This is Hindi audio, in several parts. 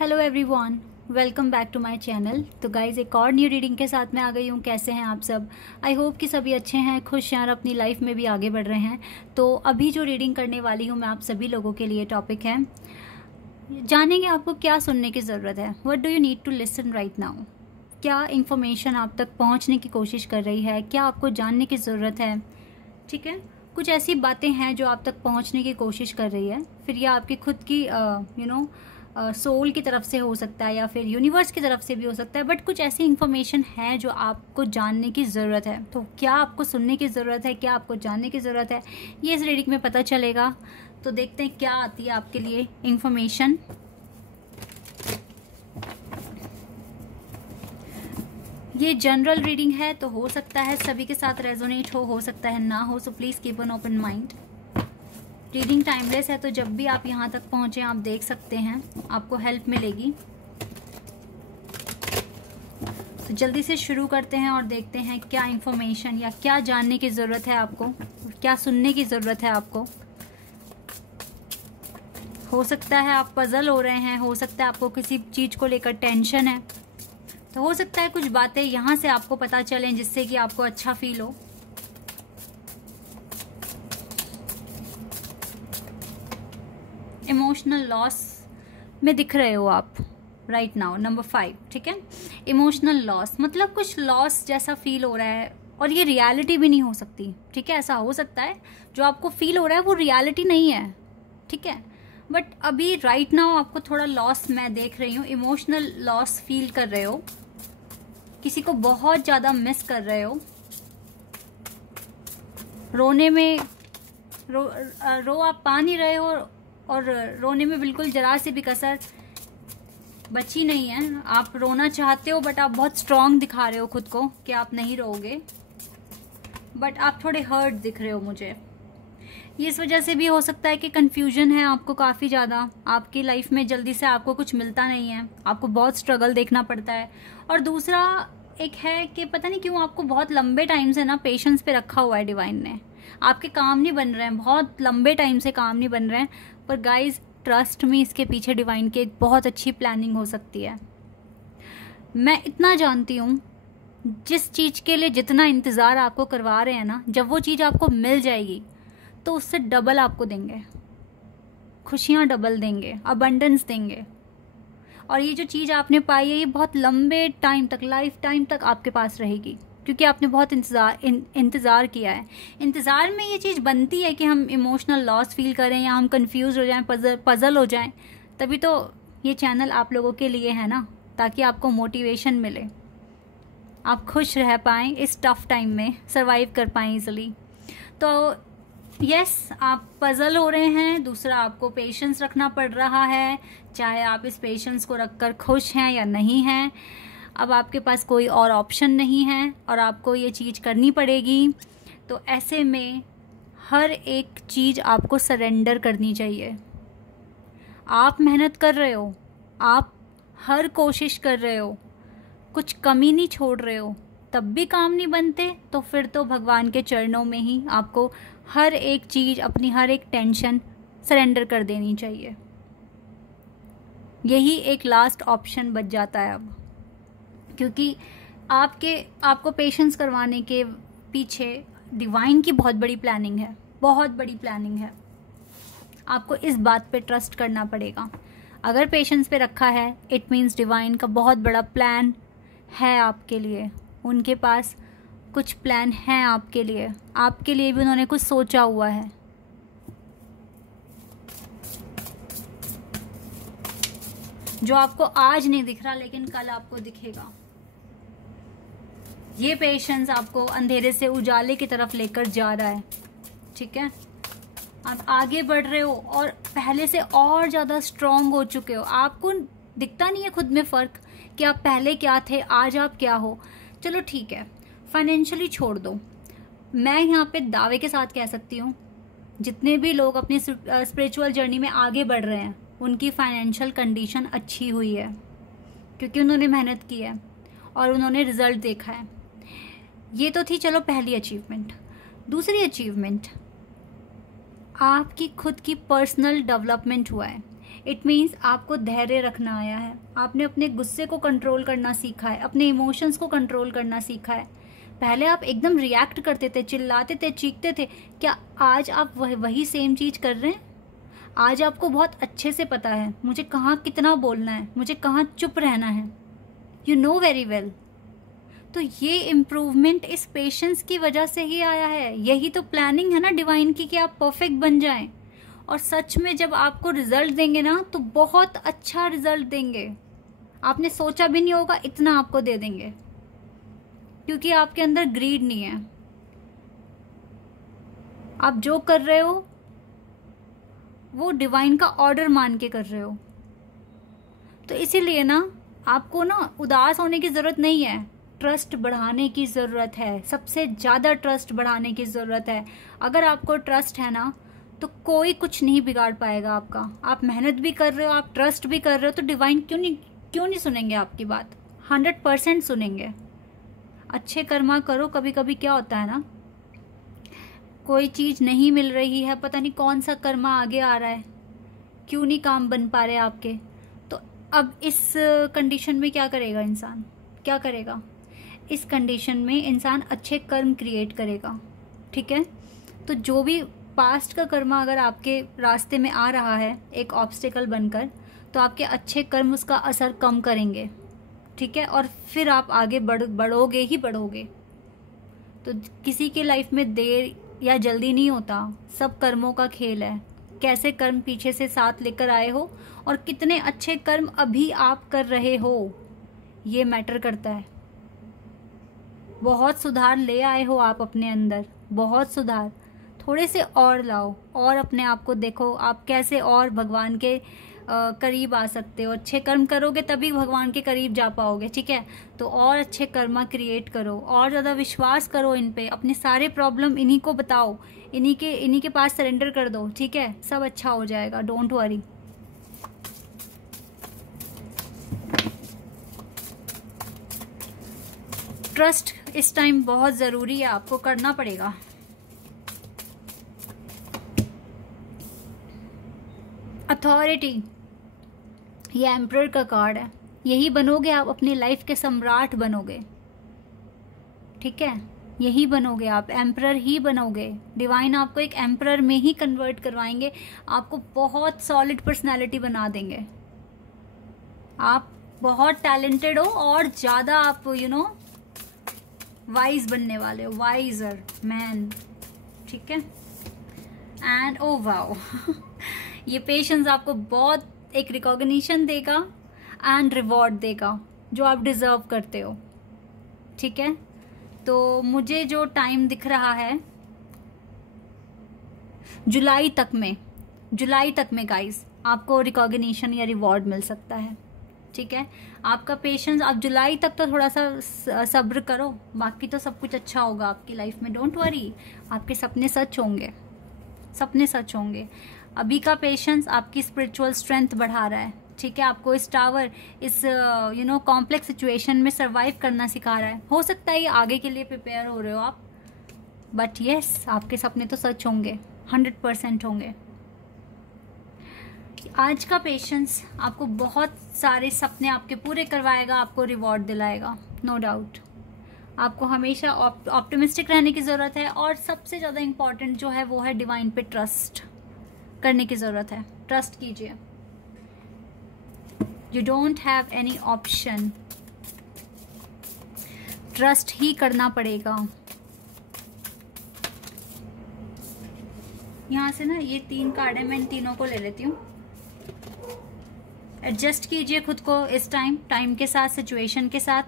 Hello everyone, welcome back to my channel. तो गाइज एक और न्यू रीडिंग के साथ मैं आ गई हूँ। कैसे हैं आप सब? आई होप कि सभी अच्छे हैं, खुश हैं और अपनी लाइफ में भी आगे बढ़ रहे हैं। तो अभी जो रीडिंग करने वाली हूँ मैं आप सभी लोगों के लिए टॉपिक है, जानेंगे आपको क्या सुनने की ज़रूरत है। What do you need to listen right now. क्या इन्फॉर्मेशन आप तक पहुँचने की कोशिश कर रही है, क्या आपको जानने की ज़रूरत है। ठीक है, कुछ ऐसी बातें हैं जो आप तक पहुँचने की कोशिश कर रही है। फिर यह आपकी खुद की सोल की तरफ से हो सकता है या फिर यूनिवर्स की तरफ से भी हो सकता है, बट कुछ ऐसी इन्फॉर्मेशन है जो आपको जानने की ज़रूरत है। तो क्या आपको सुनने की ज़रूरत है, क्या आपको जानने की ज़रूरत है, ये इस रीडिंग में पता चलेगा। तो देखते हैं क्या आती है आपके लिए इन्फॉर्मेशन। ये जनरल रीडिंग है, तो हो सकता है सभी के साथ रेजोनेट हो सकता है ना हो। So please keep an open mind. Reading timeless है, तो जब भी आप यहाँ तक पहुँचे आप देख सकते हैं, आपको हेल्प मिलेगी। तो जल्दी से शुरू करते हैं और देखते हैं क्या इन्फॉर्मेशन या क्या जानने की ज़रूरत है आपको, क्या सुनने की ज़रूरत है आपको। हो सकता है आप पजल हो रहे हैं, हो सकता है आपको किसी चीज़ को लेकर टेंशन है, तो हो सकता है कुछ बातें यहाँ से आपको पता चलें जिससे कि आपको अच्छा फील हो। इमोशनल लॉस में दिख रहे हो आप राइट नाउ, नंबर 5। ठीक है, इमोशनल लॉस मतलब कुछ लॉस जैसा फील हो रहा है और ये रियलिटी भी नहीं हो सकती। ठीक है, ऐसा हो सकता है जो आपको फील हो रहा है वो रियलिटी नहीं है। ठीक है, बट अभी राइट नाउ आपको थोड़ा लॉस मैं देख रही हूँ। इमोशनल लॉस फील कर रहे हो, किसी को बहुत ज़्यादा मिस कर रहे हो। रोने में रो आप पा नहीं रहे हो और रोने में बिल्कुल जरा सी भी कसर बची नहीं है। आप रोना चाहते हो बट आप बहुत स्ट्रांग दिखा रहे हो खुद को कि आप नहीं रोओगे, बट आप थोड़े हर्ट दिख रहे हो मुझे। ये इस वजह से भी हो सकता है कि कंफ्यूजन है आपको काफ़ी ज़्यादा। आपकी लाइफ में जल्दी से आपको कुछ मिलता नहीं है, आपको बहुत स्ट्रगल देखना पड़ता है। और दूसरा एक है कि पता नहीं क्यों आपको बहुत लंबे टाइम से ना पेशेंस पे रखा हुआ है डिवाइन ने। आपके काम नहीं बन रहे हैं, बहुत लंबे टाइम से काम नहीं बन रहे हैं, पर गाइज ट्रस्ट में इसके पीछे डिवाइन की एक बहुत अच्छी प्लानिंग हो सकती है। मैं इतना जानती हूँ, जिस चीज़ के लिए जितना इंतज़ार आपको करवा रहे हैं ना, जब वो चीज़ आपको मिल जाएगी तो उससे डबल आपको देंगे, खुशियाँ डबल देंगे, अबंडेंस देंगे। और ये जो चीज़ आपने पाई है ये बहुत लंबे टाइम तक, लाइफ टाइम तक आपके पास रहेगी, क्योंकि आपने बहुत इंतज़ार किया है। इंतज़ार में ये चीज़ बनती है कि हम इमोशनल लॉस फील करें या हम कंफ्यूज हो जाएं, पजल हो जाएं। तभी तो ये चैनल आप लोगों के लिए है ना, ताकि आपको मोटिवेशन मिले, आप खुश रह पाएँ इस टफ टाइम में, सर्वाइव कर पाएँ ईजिली। तो यस, आप पजल हो रहे हैं। दूसरा, आपको पेशेंस रखना पड़ रहा है, चाहे आप इस पेशेंस को रखकर खुश हैं या नहीं हैं। अब आपके पास कोई और ऑप्शन नहीं है और आपको ये चीज़ करनी पड़ेगी। तो ऐसे में हर एक चीज़ आपको सरेंडर करनी चाहिए। आप मेहनत कर रहे हो, आप हर कोशिश कर रहे हो, कुछ कमी नहीं छोड़ रहे हो, तब भी काम नहीं बनते, तो फिर तो भगवान के चरणों में ही आपको हर एक चीज़, अपनी हर एक टेंशन सरेंडर कर देनी चाहिए। यही एक लास्ट ऑप्शन बच जाता है अब, क्योंकि आपको पेशेंस करवाने के पीछे डिवाइन की बहुत बड़ी प्लानिंग है, बहुत बड़ी प्लानिंग है। आपको इस बात पे ट्रस्ट करना पड़ेगा। अगर पेशेंस पे रखा है, इट मीन्स डिवाइन का बहुत बड़ा प्लान है आपके लिए। उनके पास कुछ प्लान है आपके लिए भी उन्होंने कुछ सोचा हुआ है। जो आपको आज नहीं दिख रहा लेकिन कल आपको दिखेगा। ये पेशेंस आपको अंधेरे से उजाले की तरफ लेकर जा रहा है। ठीक है, आप आगे बढ़ रहे हो और पहले से और ज़्यादा स्ट्रांग हो चुके हो। आपको दिखता नहीं है खुद में फ़र्क कि आप पहले क्या थे, आज आप क्या हो। चलो ठीक है, फाइनेंशियली छोड़ दो। मैं यहाँ पे दावे के साथ कह सकती हूँ, जितने भी लोग अपनी स्पिरिचुअल जर्नी में आगे बढ़ रहे हैं उनकी फाइनेंशियल कंडीशन अच्छी हुई है, क्योंकि उन्होंने मेहनत की है और उन्होंने रिजल्ट देखा है। ये तो थी चलो पहली अचीवमेंट। दूसरी अचीवमेंट, आपकी खुद की पर्सनल डेवलपमेंट हुआ है। इट मीन्स आपको धैर्य रखना आया है, आपने अपने गुस्से को कंट्रोल करना सीखा है, अपने इमोशंस को कंट्रोल करना सीखा है। पहले आप एकदम रिएक्ट करते थे, चिल्लाते थे, चीखते थे। क्या आज आप वही सेम चीज कर रहे हैं? आज आपको बहुत अच्छे से पता है मुझे कहाँ कितना बोलना है, मुझे कहाँ चुप रहना है। You know very well. तो ये इम्प्रूवमेंट इस पेशेंस की वजह से ही आया है। यही तो प्लानिंग है ना डिवाइन की, कि आप परफेक्ट बन जाएं। और सच में जब आपको रिजल्ट देंगे ना, तो बहुत अच्छा रिजल्ट देंगे। आपने सोचा भी नहीं होगा इतना आपको दे देंगे, क्योंकि आपके अंदर ग्रीड नहीं है। आप जो कर रहे हो वो डिवाइन का ऑर्डर मान के कर रहे हो। तो इसीलिए ना आपको ना उदास होने की जरूरत नहीं है, ट्रस्ट बढ़ाने की जरूरत है। सबसे ज्यादा ट्रस्ट बढ़ाने की जरूरत है। अगर आपको ट्रस्ट है ना, तो कोई कुछ नहीं बिगाड़ पाएगा आपका। आप मेहनत भी कर रहे हो, आप ट्रस्ट भी कर रहे हो, तो डिवाइन क्यों नहीं सुनेंगे आपकी बात? 100% सुनेंगे। अच्छे कर्मा करो। कभी कभी क्या होता है ना, कोई चीज नहीं मिल रही है, पता नहीं कौन सा कर्मा आगे आ रहा है, क्यों नहीं काम बन पा रहे आपके। तो अब इस कंडीशन में क्या करेगा इंसान? क्या करेगा इस कंडीशन में? इंसान अच्छे कर्म क्रिएट करेगा। ठीक है, तो जो भी पास्ट का कर्मा अगर आपके रास्ते में आ रहा है एक ऑब्स्टिकल बनकर, तो आपके अच्छे कर्म उसका असर कम करेंगे। ठीक है, और फिर आप आगे बढ़ोगे ही बढ़ोगे। तो किसी के लाइफ में देर या जल्दी नहीं होता, सब कर्मों का खेल है। कैसे कर्म पीछे से साथ लेकर आए हो और कितने अच्छे कर्म अभी आप कर रहे हो, ये मैटर करता है। बहुत सुधार ले आए हो आप अपने अंदर, बहुत सुधार। थोड़े से और लाओ और अपने आप को देखो आप कैसे और भगवान के करीब आ सकते हो। अच्छे कर्म करोगे तभी भगवान के करीब जा पाओगे। ठीक है, तो और अच्छे कर्मा क्रिएट करो, और ज़्यादा विश्वास करो इन पे। अपने सारे प्रॉब्लम इन्हीं को बताओ, इन्हीं के पास सरेंडर कर दो। ठीक है, सब अच्छा हो जाएगा, डोंट वरी। ट्रस्ट इस टाइम बहुत ज़रूरी है, आपको करना पड़ेगा। अथॉरिटी, ये एम्परर का कार्ड है। यही बनोगे आप, अपनी लाइफ के सम्राट बनोगे। ठीक है, यही बनोगे आप, एम्परर ही बनोगे। डिवाइन आपको एक एम्परर में ही कन्वर्ट करवाएंगे, आपको बहुत सॉलिड पर्सनालिटी बना देंगे। आप बहुत टैलेंटेड हो और ज़्यादा आप वाइज बनने वाले हो, वाइजर मैन। ठीक है, एंड ओ वाओ ये पेशेंस आपको बहुत एक रिकॉग्निशन देगा एंड रिवॉर्ड देगा जो आप डिजर्व करते हो। ठीक है, तो मुझे जो टाइम दिख रहा है जुलाई तक में गाइस आपको रिकॉग्निशन या रिवॉर्ड मिल सकता है। ठीक है, आपका पेशेंस, आप जुलाई तक तो थोड़ा सा सब्र करो, बाकी तो सब कुछ अच्छा होगा आपकी लाइफ में। डोंट वरी, आपके सपने सच होंगे, सपने सच होंगे। अभी का पेशेंस आपकी स्पिरिचुअल स्ट्रेंथ बढ़ा रहा है। ठीक है, आपको इस टावर, इस कॉम्प्लेक्स सिचुएशन में सरवाइव करना सिखा रहा है। हो सकता है ये आगे के लिए प्रिपेयर हो रहे हो आप, बट यस आपके सपने तो सच होंगे, 100% होंगे। आज का पेशेंस आपको बहुत सारे सपने आपके पूरे करवाएगा, आपको रिवॉर्ड दिलाएगा, नो डाउट। आपको हमेशा ऑप्टिमिस्टिक रहने की ज़रूरत है, और सबसे ज़्यादा इम्पॉर्टेंट जो है वो है डिवाइन पे ट्रस्ट करने की ज़रूरत है। ट्रस्ट कीजिए, you don't have any option, trust ही करना पड़ेगा। यहाँ से ना ये 3 कार्ड है, मैं इन तीनों को ले लेती हूँ। एडजस्ट कीजिए खुद को इस टाइम के साथ, सिचुएशन के साथ,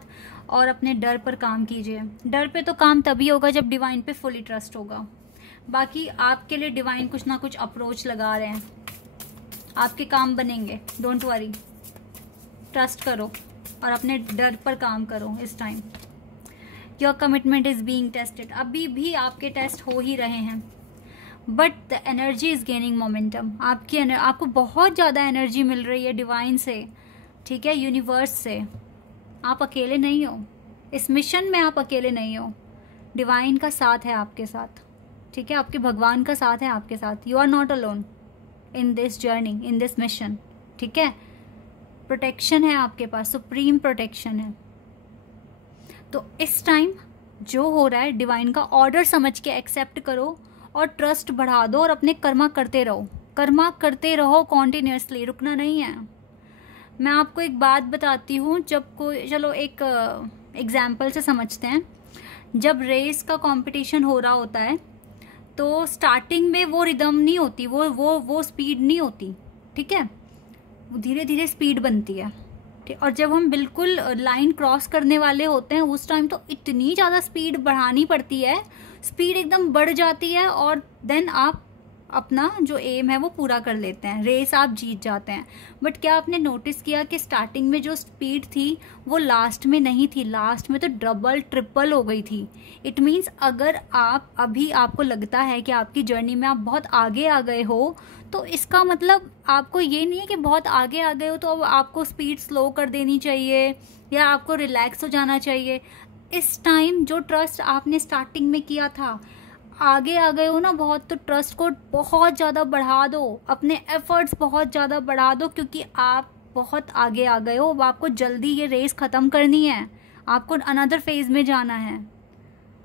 और अपने डर पर काम कीजिए। डर पे तो काम तभी होगा जब डिवाइन पे फुली ट्रस्ट होगा। बाकी आपके लिए डिवाइन कुछ ना कुछ अप्रोच लगा रहे हैं, आपके काम बनेंगे, डोंट वरी। ट्रस्ट करो और अपने डर पर काम करो इस time. Your commitment is being tested, अभी भी आपके टेस्ट हो ही रहे हैं, but the energy is gaining momentum. आपको बहुत ज़्यादा एनर्जी मिल रही है डिवाइन से। ठीक है, यूनिवर्स से। आप अकेले नहीं हो इस मिशन में, आप अकेले नहीं हो, डिवाइन का साथ है आपके साथ। ठीक है, आपके भगवान का साथ है आपके साथ। You are not alone in this journey, in this mission. ठीक है, प्रोटेक्शन है आपके पास, सुप्रीम प्रोटेक्शन है। तो इस टाइम जो हो रहा है डिवाइन का ऑर्डर समझ के एक्सेप्ट करो और ट्रस्ट बढ़ा दो और अपने कर्मा करते रहो, कर्मा करते रहो कॉन्टिन्यूसली, रुकना नहीं है। मैं आपको एक बात बताती हूँ, जब कोई, चलो एक एग्जाम्पल से समझते हैं। जब रेस का कंपटीशन हो रहा होता है तो स्टार्टिंग में वो रिदम नहीं होती, वो स्पीड नहीं होती, ठीक है, धीरे धीरे स्पीड बनती है, ठीक। और जब हम बिल्कुल लाइन क्रॉस करने वाले होते हैं उस टाइम तो इतनी ज़्यादा स्पीड बढ़ानी पड़ती है, स्पीड एकदम बढ़ जाती है और देन आप अपना जो एम है वो पूरा कर लेते हैं, रेस आप जीत जाते हैं। बट क्या आपने नोटिस किया कि स्टार्टिंग में जो स्पीड थी वो लास्ट में नहीं थी, लास्ट में तो डबल ट्रिपल हो गई थी। इट मीन्स अगर आप अभी आपको लगता है कि आपकी जर्नी में आप बहुत आगे आ गए हो, तो इसका मतलब आपको ये नहीं है कि बहुत आगे आ गए हो तो अब आपको स्पीड स्लो कर देनी चाहिए या आपको रिलैक्स हो जाना चाहिए। इस टाइम जो ट्रस्ट आपने स्टार्टिंग में किया था, आगे आ गए हो ना बहुत, तो ट्रस्ट को बहुत ज़्यादा बढ़ा दो, अपने एफर्ट्स बहुत ज़्यादा बढ़ा दो, क्योंकि आप बहुत आगे आ गए हो। अब आपको जल्दी ये रेस ख़त्म करनी है, आपको अनदर फेज में जाना है,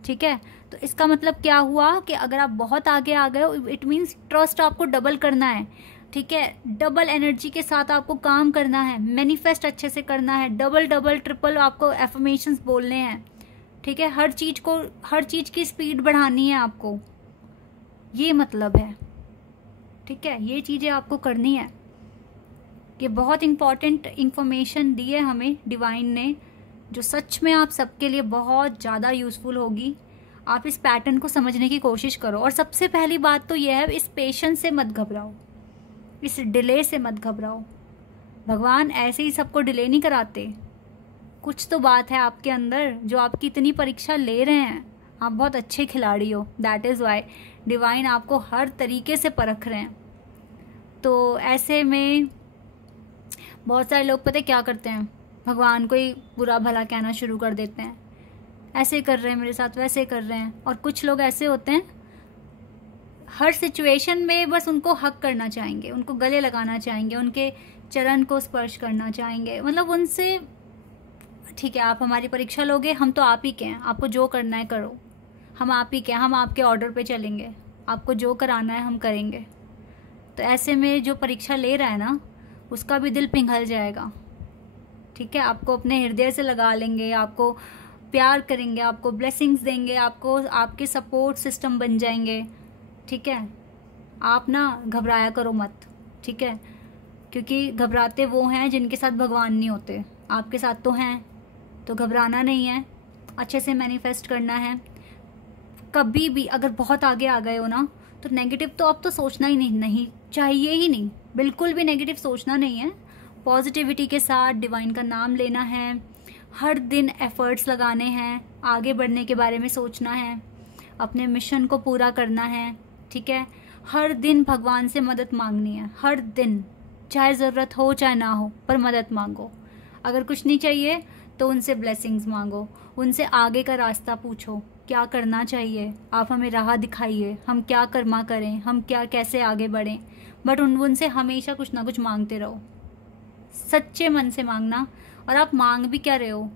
ठीक है। तो इसका मतलब क्या हुआ कि अगर आप बहुत आगे आ गए हो, इट मीन्स ट्रस्ट आपको डबल करना है, ठीक है, डबल एनर्जी के साथ आपको काम करना है, मैनिफेस्ट अच्छे से करना है, डबल डबल ट्रिपल आपको एफर्मेशंस बोलने हैं, ठीक है, हर चीज की स्पीड बढ़ानी है आपको, ये मतलब है, ठीक है। ये चीजें आपको करनी है। ये बहुत इंपॉर्टेंट इंफॉर्मेशन दी है हमें डिवाइन ने, जो सच में आप सबके लिए बहुत ज़्यादा यूज़फुल होगी। आप इस पैटर्न को समझने की कोशिश करो। और सबसे पहली बात तो यह है, इस पेशेंस से मत घबराओ, इस डिले से मत घबराओ। भगवान ऐसे ही सबको डिले नहीं कराते, कुछ तो बात है आपके अंदर जो आपकी इतनी परीक्षा ले रहे हैं। आप बहुत अच्छे खिलाड़ी हो, दैट इज़ वाई डिवाइन आपको हर तरीके से परख रहे हैं। तो ऐसे में बहुत सारे लोग पता है क्या करते हैं, भगवान को ही बुरा भला कहना शुरू कर देते हैं, ऐसे कर रहे हैं मेरे साथ, वैसे कर रहे हैं। और कुछ लोग ऐसे होते हैं हर सिचुएशन में बस उनको हक करना चाहेंगे, उनको गले लगाना चाहेंगे, उनके चरण को स्पर्श करना चाहेंगे, मतलब उनसे, ठीक है आप हमारी परीक्षा लोगे, हम तो आप ही के हैं, आपको जो करना है करो, हम आप ही के हैं, हम आपके ऑर्डर पे चलेंगे, आपको जो कराना है हम करेंगे। तो ऐसे में जो परीक्षा ले रहा है ना, उसका भी दिल पिघल जाएगा, ठीक है। आपको अपने हृदय से लगा लेंगे, आपको प्यार करेंगे, आपको ब्लेसिंग्स देंगे, आपको आपके सपोर्ट सिस्टम बन जाएंगे, ठीक है। आप ना घबराया करो मत, ठीक है, क्योंकि घबराते वो हैं जिनके साथ भगवान नहीं होते, आपके साथ तो हैं, तो घबराना नहीं है, अच्छे से मैनिफेस्ट करना है। कभी भी अगर बहुत आगे आ गए हो ना, तो नेगेटिव तो अब तो सोचना ही नहीं चाहिए ही नहीं, बिल्कुल भी नेगेटिव सोचना नहीं है। पॉजिटिविटी के साथ डिवाइन का नाम लेना है, हर दिन एफर्ट्स लगाने हैं, आगे बढ़ने के बारे में सोचना है, अपने मिशन को पूरा करना है, ठीक है। हर दिन भगवान से मदद मांगनी है, हर दिन, चाहे ज़रूरत हो चाहे ना हो, पर मदद मांगो। अगर कुछ नहीं चाहिए तो उनसे ब्लेसिंग्स मांगो, उनसे आगे का रास्ता पूछो, क्या करना चाहिए, आप हमें राह दिखाइए, हम क्या कर्मा करें, हम क्या कैसे आगे बढ़ें। बट उनसे हमेशा कुछ ना कुछ मांगते रहो, सच्चे मन से मांगना। और आप मांग भी क्या रहे हो,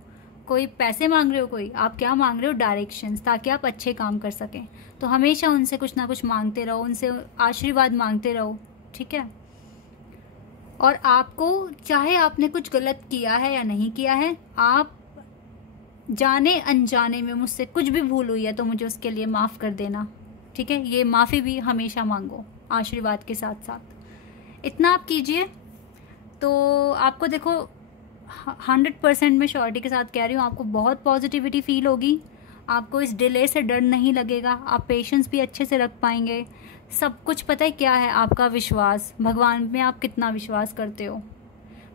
कोई पैसे मांग रहे हो, कोई आप क्या मांग रहे हो, डायरेक्शंस, ताकि आप अच्छे काम कर सकें। तो हमेशा उनसे कुछ ना कुछ मांगते रहो, उनसे आशीर्वाद मांगते रहो, ठीक है। और आपको चाहे आपने कुछ गलत किया है या नहीं किया है, आप जाने अनजाने में मुझसे कुछ भी भूल हुई है तो मुझे उसके लिए माफ़ कर देना, ठीक है। ये माफ़ी भी हमेशा मांगो आशीर्वाद के साथ साथ, इतना आप कीजिए तो आपको देखो 100% में श्योरिटी के साथ कह रही हूँ, आपको बहुत पॉजिटिविटी फील होगी, आपको इस डिले से डर नहीं लगेगा, आप पेशेंस भी अच्छे से रख पाएंगे। सब कुछ पता है क्या है, आपका विश्वास, भगवान में आप कितना विश्वास करते हो।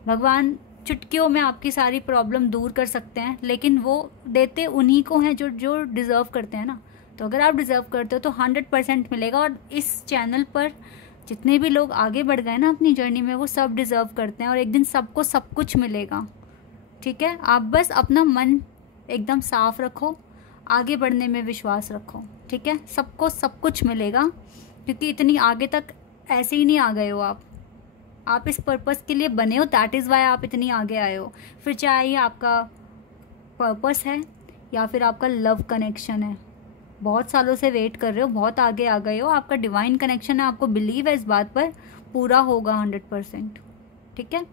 भगवान चुटकियों में आपकी सारी प्रॉब्लम दूर कर सकते हैं, लेकिन वो देते उन्हीं को हैं जो डिज़र्व करते हैं ना। तो अगर आप डिज़र्व करते हो तो 100% मिलेगा। और इस चैनल पर जितने भी लोग आगे बढ़ गए ना अपनी जर्नी में, वो सब डिज़र्व करते हैं और एक दिन सबको सब कुछ मिलेगा, ठीक है। आप बस अपना मन एकदम साफ रखो, आगे बढ़ने में विश्वास रखो, ठीक है। सबको सब कुछ मिलेगा, क्योंकि इतनी आगे तक ऐसे ही नहीं आ गए हो आप, आप इस पर्पस के लिए बने हो, दैट इज़ वाई आप इतनी आगे आए हो। फिर चाहे आपका पर्पस है या फिर आपका लव कनेक्शन है, बहुत सालों से वेट कर रहे हो, बहुत आगे आ गए हो, आपका डिवाइन कनेक्शन है, आपको बिलीव है इस बात पर, पूरा होगा 100%। ठीक है,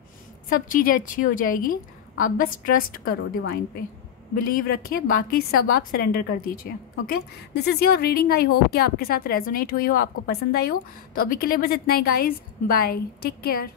सब चीज़ें अच्छी हो जाएगी, आप बस ट्रस्ट करो डिवाइन पे, बिलीव रखिए, बाकी सब आप सरेंडर कर दीजिए। Okay, this is your reading. I hope कि आपके साथ रेजोनेट हुई हो, आपको पसंद आई हो। तो अभी के लिए बस इतना ही गाइज, बाय, टेक केयर।